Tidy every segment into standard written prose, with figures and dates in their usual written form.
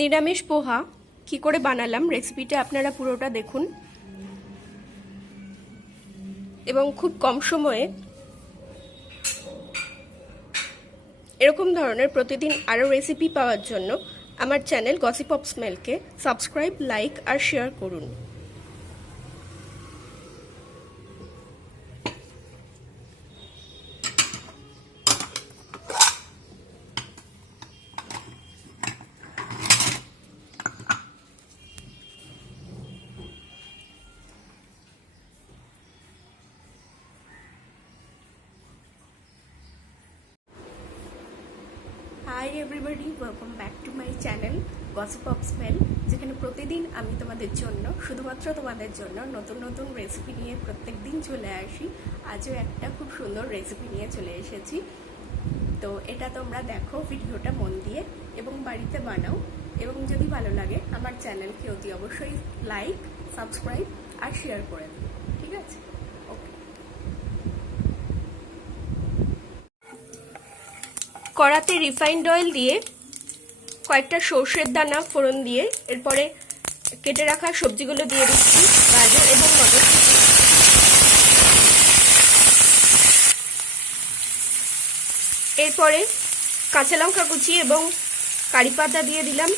নিরামিষ পোহা কি করে বানালাম রেসিপিটা আপনারা পুরোটা দেখুন এবং খুব কম সময়ে এরকম ধরনের প্রতিদিন আরও রেসিপি পাওয়ার জন্য আমার চ্যানেল গসিপ অফ স্মেলকে সাবস্ক্রাইব, লাইক আর শেয়ার করুন। Hi everybody, welcome back to my channel gossip of smell, যেখানে প্রতিদিন আমি তোমাদের জন্য, শুধুমাত্র তোমাদের জন্য নতুন নতুন রেসিপি নিয়ে প্রত্যেক দিন চলে আসি। আজও একটা খুব সুন্দর রেসিপি নিয়ে চলে এসেছি। তো এটা তোমরা দেখো ভিডিওটা মন দিয়ে এবং বাড়িতে বানাও, এবং যদি ভালো লাগে আমার চ্যানেলকে অতি অবশ্যই লাইক, সাবস্ক্রাইব আর শেয়ার করে দিও, ঠিক আছে? ওকে। কড়াতে রিফাইন্ড অয়েল দিয়ে কয়েকটা সর্ষের দানা ফোড়ন দিয়ে এরপরে কেটে রাখা সবজিগুলো দিয়ে দিচ্ছি, গাজর এবং মটরশুঁটি। এরপরে কাঁচা লঙ্কা কুচি এবং কারি পাতা দিয়ে দিলাম।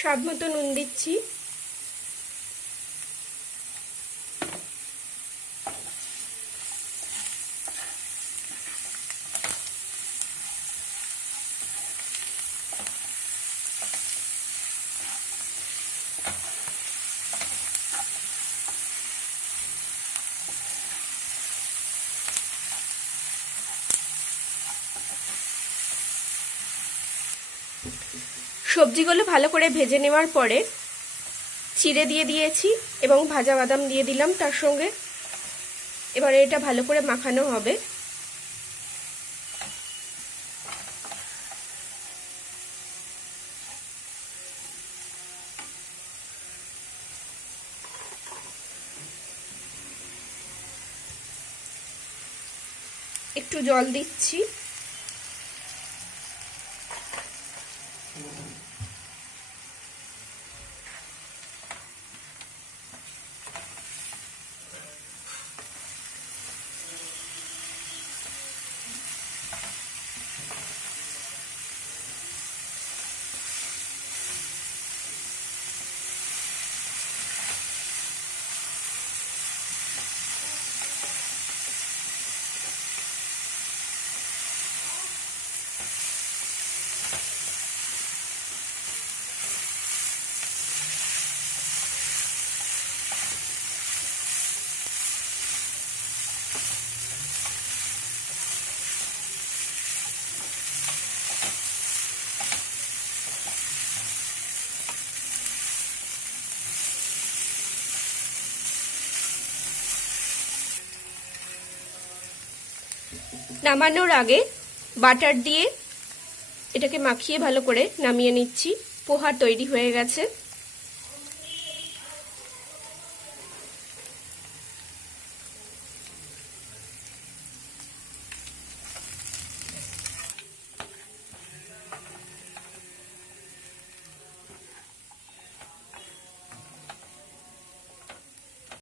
স্বাদ মতো নুন দিচ্ছি। সবজিগুলো ভালো করে ভেজে নেওয়ার পরে চিড়ে দিয়ে দিয়েছি এবং ভাজা বাদাম দিয়ে দিলাম তার সঙ্গে। এবারে এটা ভালো করে মাখানো হবে। একটু জল দিচ্ছি। নামানোর আগে বাটার দিয়ে এটাকে মাখিয়ে ভালো করে নামিয়ে নিচ্ছি। পোহা তৈরি হয়ে গেছে।